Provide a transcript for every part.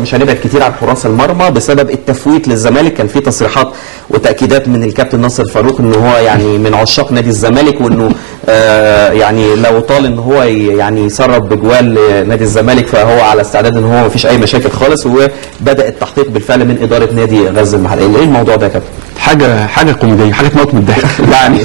مش هنبعد كتير عن حراس المرمى بسبب التفويت للزمالك. كان في تصريحات وتاكيدات من الكابتن ناصر فاروق ان هو يعني من عشاق نادي الزمالك، وانه يعني لو طال ان هو يعني يسرب بجوال نادي الزمالك فهو على استعداد ان هو ما فيش اي مشاكل خالص، وبدا التحقيق بالفعل من اداره نادي غزل المحله. ايه الموضوع ده يا كابتن؟ حاجه كوميديه، حاجه تموت من الضحك يعني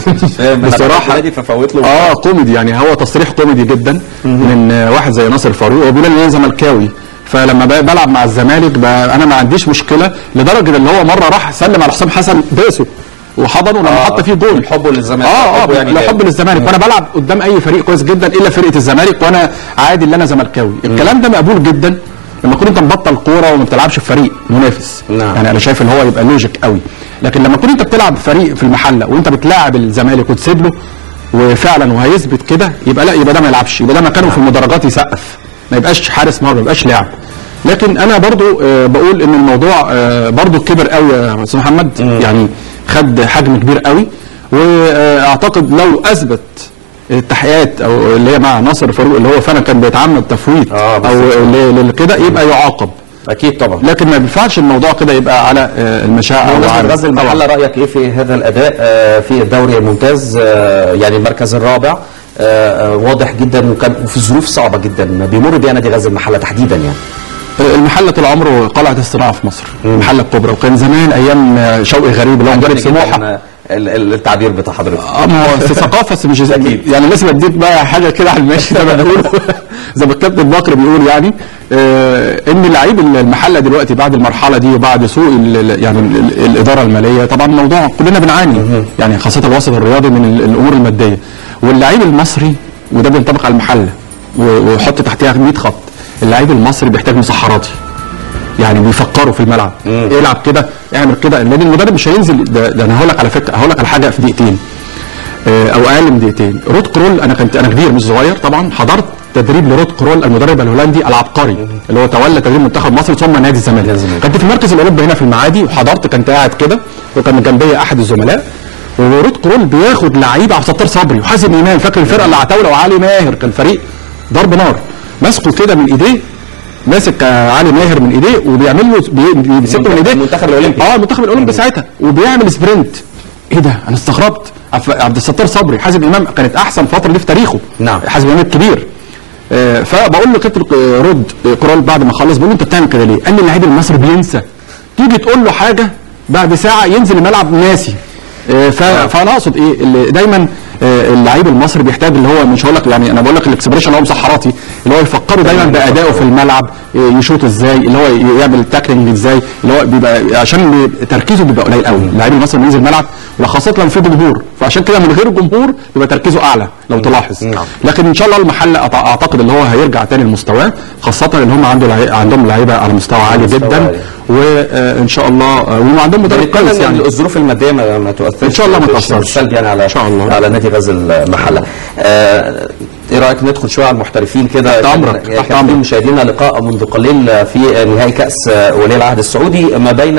بصراحه. ففوت له كوميدي، يعني هو تصريح كوميدي جدا من واحد زي ناصر فاروق. هو بيقول ان انا زملكاوي، فلما بلعب مع الزمالك انا ما عنديش مشكله، لدرجه ان هو مره راح سلم على حسام حسن باسه وحضنه لما حط فيه جول. حبه للزمالك يعني حب للزمالك، وانا بلعب قدام اي فريق كويس جدا الا فرقه الزمالك، وانا عادي ان انا زملكاوي. الكلام ده مقبول جدا لما كنت انت مبطل كوره وما بتلعبش في فريق منافس. يعني انا شايف ان هو يبقى لوجيك قوي. لكن لما كنت انت بتلعب في فريق في المحله وانت بتلاعب الزمالك وتسيب له وفعلا وهيثبت كده، يبقى لا، يبقى ده ما يلعبش، يبقى ده مكانه في المدرجات يسقف، ما يبقاش حارس مرمى، ما يبقاش لاعب. لكن انا برضو بقول ان الموضوع برضو كبر قوي يا استاذ محمد. يعني خد حجم كبير قوي، واعتقد لو اثبت التحقيقات او اللي هي مع ناصر فاروق اللي هو فعلا كان بيتعمد تفويت او كده، يبقى يعاقب اكيد طبعا. لكن ما ينفعش الموضوع كده يبقى على المشاعر. بمناسبة غزل المحله، رايك ايه في هذا الاداء في الدوري الممتاز؟ يعني المركز الرابع واضح جدا، وكان في ظروف صعبه جدا بيمر بيها نادي غزل المحله تحديدا. يعني المحله طول عمره قلعه الصناعه في مصر، المحله الكبرى، وكان زمان ايام شوقي غريب اللي هو مدرب سموحه. التعبير بتاع حضرتك ما هو في ثقافه بس مش اكيد، يعني لازم اديك بقى حاجه كده على الماشي زي ما بيقولوا زي ما الكابتن بكر بيقول، يعني ان لعيب المحله دلوقتي بعد المرحله دي وبعد سوء يعني الاداره الماليه، طبعا الموضوع كلنا بنعاني، يعني خاصه الوسط الرياضي من الامور الماديه. واللعيب المصري، وده بينطبق على المحله وحط تحتها 100 خط، اللعيب المصري بيحتاج مسحراتي، يعني بيفكروا في الملعب. العب كده، اعمل كده، لان المدرب مش هينزل. ده انا هقول لك على فكره، هقول لك على حاجه في دقيقتين او اقل من دقيقتين. رود كرول، انا كبير مش صغير طبعا، حضرت تدريب لرود كرول المدرب الهولندي العبقري اللي هو تولى تدريب منتخب مصر ثم نادي الزمالك. كنت في المركز الاوروبي هنا في المعادي وحضرت، كنت قاعد كده وكان جنبي احد الزملاء، ورود كرول بياخد لعيبه عبد الستار صبري وحازم امام، فاكر الفرقه اللي عتاوله وعلي ماهر، كان فريق ضرب نار، ماسكه كده من ايديه، ماسك علي ماهر من ايديه وبيعمل له بيمسكه من ايديه المنتخب الاولمبي. المنتخب الاولمبي ساعتها، وبيعمل سبرنت. ايه ده؟ انا استغربت. عبد الستار صبري، حازم امام كانت احسن فتره دي في تاريخه. نعم. حازم امام الكبير. فبقول له كابتن رد كرول بعد ما خلص، بقول له انت بتعمل كده ليه؟ قال لي اللعيب المصري بينسى، تيجي تقول له حاجه بعد ساعه ينزل الملعب ناسي. فانا اقصد ايه؟ اللي دايما اللعيب المصري بيحتاج، اللي هو مش هقول لك، يعني انا بقول لك الاكسبريشن اللي هو مسحراتي، اللي هو يفكروا دايما بادائه في الملعب، يشوط ازاي، اللي هو يعمل التاكلينج ازاي، اللي هو بيبقى عشان تركيزه بيبقى قليل قوي. اللعيب المصري بينزل الملعب وخاصه لما في جمهور، فعشان كده من غير جمهور بيبقى تركيزه اعلى لو تلاحظ. لكن ان شاء الله المحله اعتقد اللي هو هيرجع تاني لمستواه، خاصه ان هم عندهم لعيبه على مستوى عالي جدا، وان شاء الله وعندهم مدرب كويس. يعني الظروف الماديه ما تؤثرش ان شاء الله، ما تاثرش سلبي يعني على ان شاء الله على نادي غزل المحله. ايه رايك ندخل شويه على المحترفين كده؟ تحت امرك. كان مشاهدينا لقاء منذ قليل في نهائي كاس ولي العهد السعودي ما بين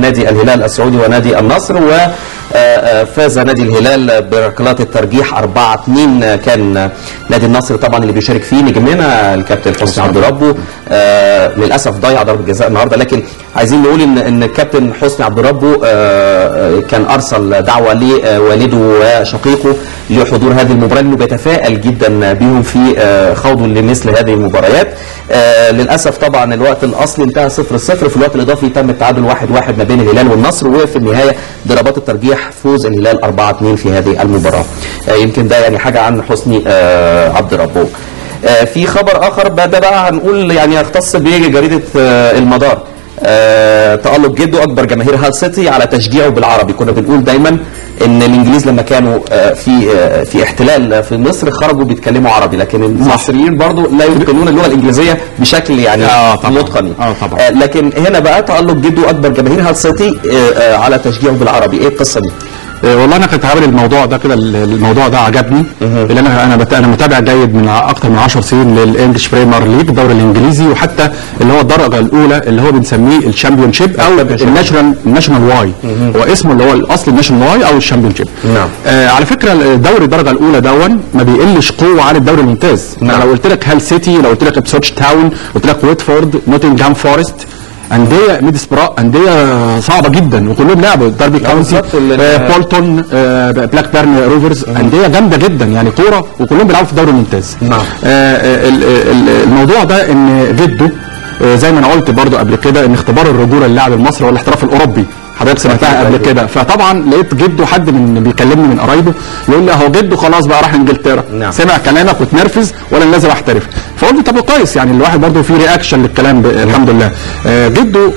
نادي الهلال السعودي ونادي النصر، وفاز نادي الهلال بركلات الترجيح 4-2. كان نادي النصر طبعا اللي بيشارك فيه نجمنا الكابتن حسني عبد ربه، للاسف ضيع ضربه جزاء النهارده. لكن عايزين نقول ان الكابتن حسني عبد ربه كان ارسل دعوه لوالده وشقيقه لحضور هذه المباراه، لانه بيتفائل جدا بهم في خوضه لمثل هذه المباريات. للاسف طبعا الوقت الاصلي انتهى 0-0، في الوقت الاضافي تم التعادل 1-1 ما بين الهلال والنصر، وفي النهايه ضربات الترجيح فوز الهلال 4-2 في هذه المباراه. يمكن ده يعني حاجه عن حسني عبد ربه. في خبر اخر ده بقى هنقول يعني يختص بجريده المدار. تألق جده اكبر جماهير هال سيتي على تشجيعه بالعربي. كنا بنقول دايما ان الانجليز لما كانوا في احتلال في مصر خرجوا بيتكلموا عربي، لكن المصريين برضو لا يتقنون اللغه الانجليزيه بشكل يعني متقن. لكن هنا بقى تألق جده اكبر جماهير هال سيتي على تشجيعه بالعربي. ايه القصه دي؟ والله انا كنت عامل الموضوع ده كده، الموضوع ده عجبني لان انا متابع جيد من اكتر من 10 سنين للانجلش بريمير ليج، الدوري الانجليزي، وحتى اللي هو الدرجه الاولى اللي هو بنسميه الشامبيون شيب او الناشونال واي، هو اسمه اللي هو الاصل الناشونال واي او الشامبيون شيب. نعم. على فكره الدوري الدرجه الاولى دون ما بيقلش قوه عن الدوري الممتاز. نعم. لو قلت لك هال سيتي، لو قلت لك ابسوتش تاون، قلت لك ويتفورد، نوتنغهام فورست، انديه ميدسبرا، انديه صعبه جدا وكلهم لعبوا، داربي كاونتي، بولتون، بلاك بيرن روفرز، انديه جامده جدا يعني كوره، وكلهم بيلعبوا في الدوري الممتاز. نعم. الموضوع ده ان جده زي ما انا قلت برضو قبل كده ان اختبار الرجوله للاعب المصري هو الاحتراف الاوروبي، حضرتك سمعتها قبل كده. فطبعا لقيت جده حد من بيكلمني من قرايبه يقول لي اهو جده خلاص بقى راح انجلترا. نعم. سمع كلامك وتنرفز ولا لازم احترف. فقلت طب كويس، يعني الواحد برضه في رياكشن للكلام الحمد لله. جده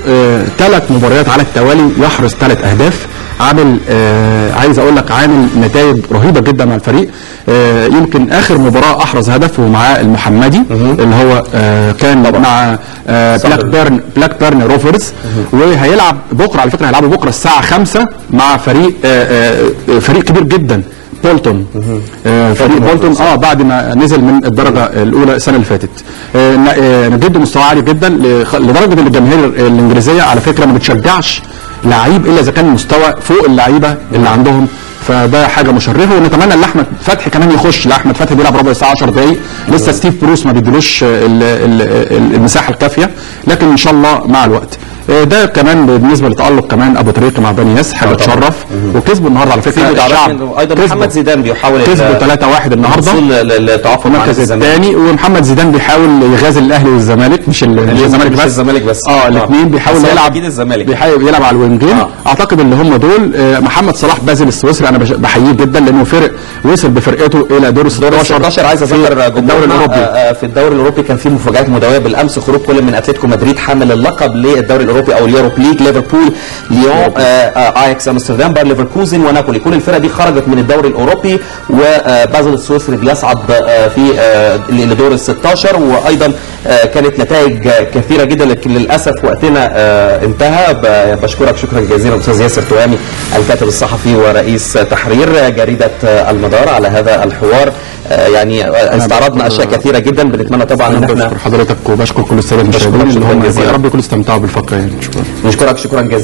3 مباريات على التوالي يحرز 3 اهداف، عامل عايز اقول لك عامل نتائج رهيبه جدا مع الفريق. يمكن اخر مباراه احرز هدف ومعاه المحمدي اللي هو كان مع بلاك بيرن روفرز، وهيلعب بكره، على فكره هيلعبوا بكره الساعه 5 مع فريق كبير جدا بولتون. فريق بولتون بعد ما نزل من الدرجه الاولى السنه اللي فاتت. جده مستوى عالي جدا لدرجه ان الجماهير الانجليزيه على فكره ما بتشجعش لعيب الا اذا كان مستوى فوق اللعيبه اللي عندهم، فده حاجه مشرفه. ونتمنى ان احمد فتحي كمان يخش. احمد فتحي بيلعب ربع ساعه 10 دقائق، لسه ستيف بروس ما بيديلوش المساحه الكافيه، لكن ان شاء الله مع الوقت. ده كمان بالنسبه لتالق كمان ابو تريكه مع بني ياس، حاجه تشرف. وكسبوا النهارده على فكره الشعب ايضا. محمد زيدان بيحاول كسبوا 3-1 النهارده للتعاقد مع المركز الثاني، ومحمد زيدان بيحاول يغازل الاهلي والزمالك، مش الزمالك بس الاثنين بيحاول يلعب على الوينجين. اعتقد ان هم دول. محمد صلاح بازل السويسري انا بحييه جدا لانه وصل بفرقته الى دور 16. عايز اذكر الدوري الاوروبي. في الدوري الاوروبي كان في مفاجات مدويه بالامس، خروج كل من اتلتيكو مدريد حامل اللقب للدوري الاوروبي او اليوروب ليج، ليفربول، ليون، اياكس امستردام، باير ليفركوزن ونابولي. كل الفرق دي خرجت من الدوري الاوروبي، وبازل السويسري بيصعد لدور ال 16. وايضا كانت نتائج كثيره جدا، لكن للاسف وقتنا انتهى. بشكرك شكرا جزيلا استاذ ياسر توامي الكاتب الصحفي ورئيس تحرير جريده المدار على هذا الحوار. يعني استعرضنا اشياء كثيره جدا، بنتمنى طبعا ان احنا حضرتك وبشكر كل الساده المشاهدين اللي هم يا رب يكونوا استمتعوا بالفقره. نشكرك شكرا جزيلا.